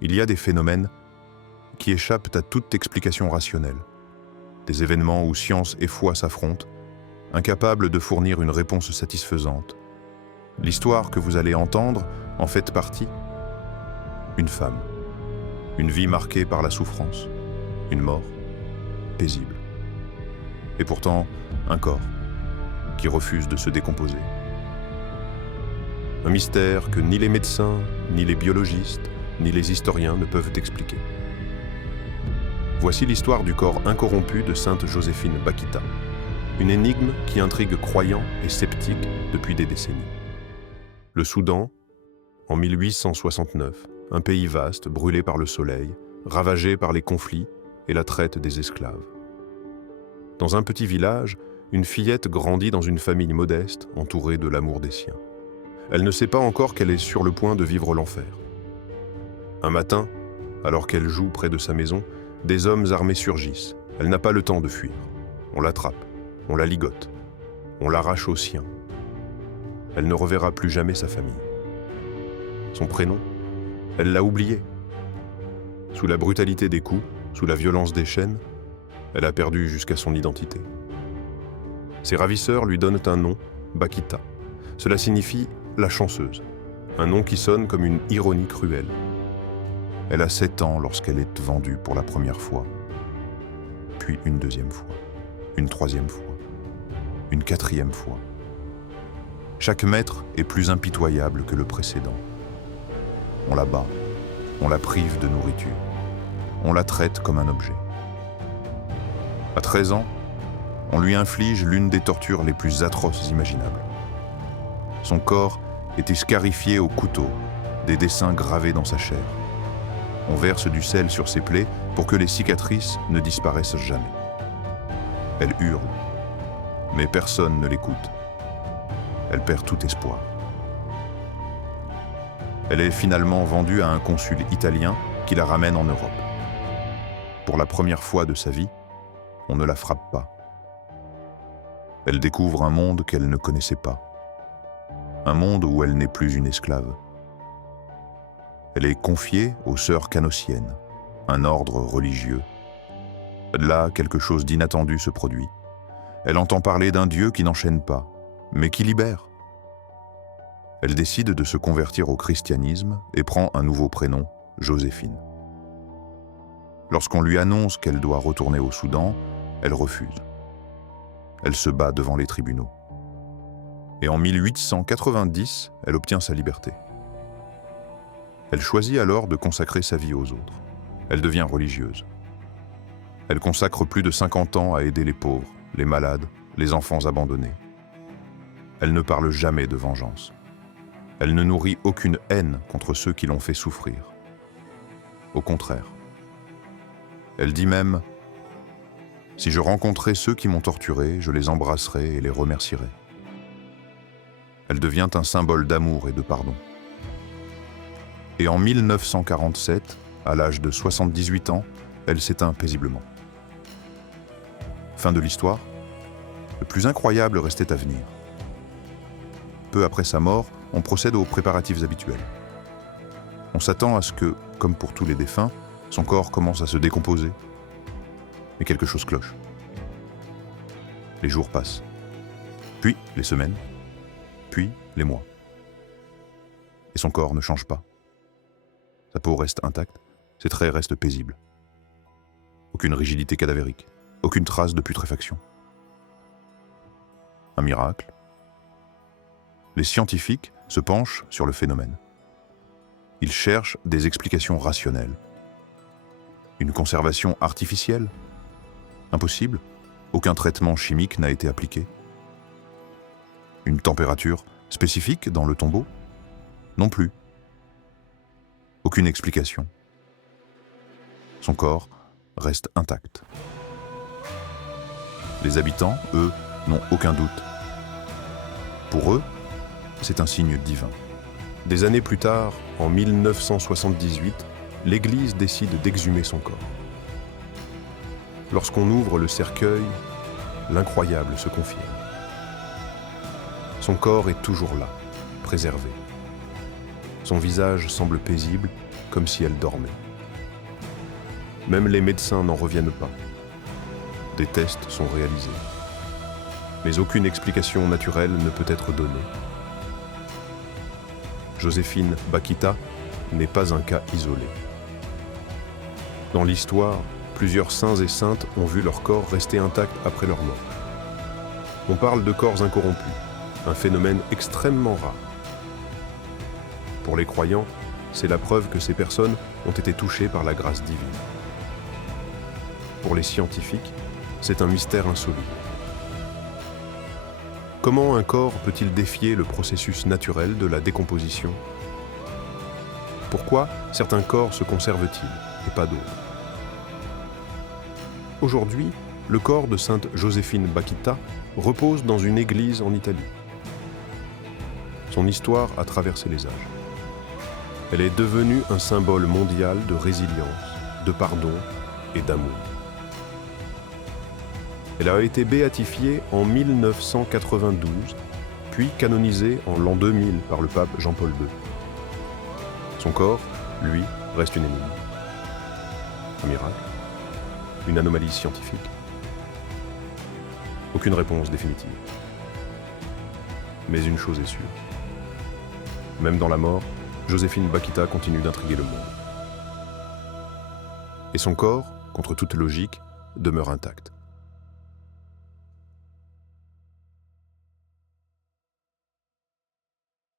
Il y a des phénomènes qui échappent à toute explication rationnelle. Des événements où science et foi s'affrontent, incapables de fournir une réponse satisfaisante. L'histoire que vous allez entendre en fait partie. Une femme, une vie marquée par la souffrance, une mort paisible. Et pourtant, un corps qui refuse de se décomposer. Un mystère que ni les médecins, ni les biologistes, ni les historiens ne peuvent expliquer. Voici l'histoire du corps incorrompu de Sainte Joséphine Bakhita, une énigme qui intrigue croyants et sceptiques depuis des décennies. Le Soudan, en 1869, un pays vaste, brûlé par le soleil, ravagé par les conflits et la traite des esclaves. Dans un petit village, une fillette grandit dans une famille modeste, entourée de l'amour des siens. Elle ne sait pas encore qu'elle est sur le point de vivre l'enfer. Un matin, alors qu'elle joue près de sa maison, des hommes armés surgissent. Elle n'a pas le temps de fuir. On l'attrape, on la ligote, on l'arrache aux siens. Elle ne reverra plus jamais sa famille. Son prénom, elle l'a oublié. Sous la brutalité des coups, sous la violence des chaînes, elle a perdu jusqu'à son identité. Ses ravisseurs lui donnent un nom, Bakhita. Cela signifie la chanceuse, un nom qui sonne comme une ironie cruelle. Elle a 7 ans lorsqu'elle est vendue pour la première fois, puis une deuxième fois, une troisième fois, une quatrième fois. Chaque maître est plus impitoyable que le précédent. On la bat, on la prive de nourriture, on la traite comme un objet. À 13 ans, on lui inflige l'une des tortures les plus atroces imaginables. Son corps est scarifié au couteau, des dessins gravés dans sa chair. On verse du sel sur ses plaies pour que les cicatrices ne disparaissent jamais. Elle hurle, mais personne ne l'écoute. Elle perd tout espoir. Elle est finalement vendue à un consul italien qui la ramène en Europe. Pour la première fois de sa vie, on ne la frappe pas. Elle découvre un monde qu'elle ne connaissait pas. Un monde où elle n'est plus une esclave. Elle est confiée aux sœurs canossiennes, un ordre religieux. Là, quelque chose d'inattendu se produit. Elle entend parler d'un Dieu qui n'enchaîne pas, mais qui libère. Elle décide de se convertir au christianisme et prend un nouveau prénom, Joséphine. Lorsqu'on lui annonce qu'elle doit retourner au Soudan, elle refuse. Elle se bat devant les tribunaux. Et en 1890, elle obtient sa liberté. Elle choisit alors de consacrer sa vie aux autres. Elle devient religieuse. Elle consacre plus de 50 ans à aider les pauvres, les malades, les enfants abandonnés. Elle ne parle jamais de vengeance. Elle ne nourrit aucune haine contre ceux qui l'ont fait souffrir. Au contraire. Elle dit même « Si je rencontrais ceux qui m'ont torturé, je les embrasserais et les remercierais. » Elle devient un symbole d'amour et de pardon. Et en 1947, à l'âge de 78 ans, elle s'éteint paisiblement. Fin de l'histoire, le plus incroyable restait à venir. Peu après sa mort, on procède aux préparatifs habituels. On s'attend à ce que, comme pour tous les défunts, son corps commence à se décomposer. Mais quelque chose cloche. Les jours passent, puis les semaines, puis les mois. Et son corps ne change pas. Sa peau reste intacte, ses traits restent paisibles. Aucune rigidité cadavérique, aucune trace de putréfaction. Un miracle. Les scientifiques se penchent sur le phénomène. Ils cherchent des explications rationnelles. Une conservation artificielle? Impossible. Aucun traitement chimique n'a été appliqué. Une température spécifique dans le tombeau? Non plus. Aucune explication. Son corps reste intact. Les habitants, eux, n'ont aucun doute. Pour eux, c'est un signe divin. Des années plus tard, en 1978, l'Église décide d'exhumer son corps. Lorsqu'on ouvre le cercueil, l'incroyable se confirme. Son corps est toujours là, préservé. Son visage semble paisible, comme si elle dormait. Même les médecins n'en reviennent pas. Des tests sont réalisés. Mais aucune explication naturelle ne peut être donnée. Joséphine Bakhita n'est pas un cas isolé. Dans l'histoire, plusieurs saints et saintes ont vu leur corps rester intact après leur mort. On parle de corps incorrompus, un phénomène extrêmement rare. Pour les croyants, c'est la preuve que ces personnes ont été touchées par la grâce divine. Pour les scientifiques, c'est un mystère insoluble. Comment un corps peut-il défier le processus naturel de la décomposition? Pourquoi certains corps se conservent-ils et pas d'autres? Aujourd'hui, le corps de sainte Joséphine Bakhita repose dans une église en Italie. Son histoire a traversé les âges. Elle est devenue un symbole mondial de résilience, de pardon et d'amour. Elle a été béatifiée en 1992, puis canonisée en l'an 2000 par le pape Jean-Paul II. Son corps, lui, reste une énigme. Un miracle? Une anomalie scientifique? Aucune réponse définitive. Mais une chose est sûre. Même dans la mort, Joséphine Bakhita continue d'intriguer le monde. Et son corps, contre toute logique, demeure intact.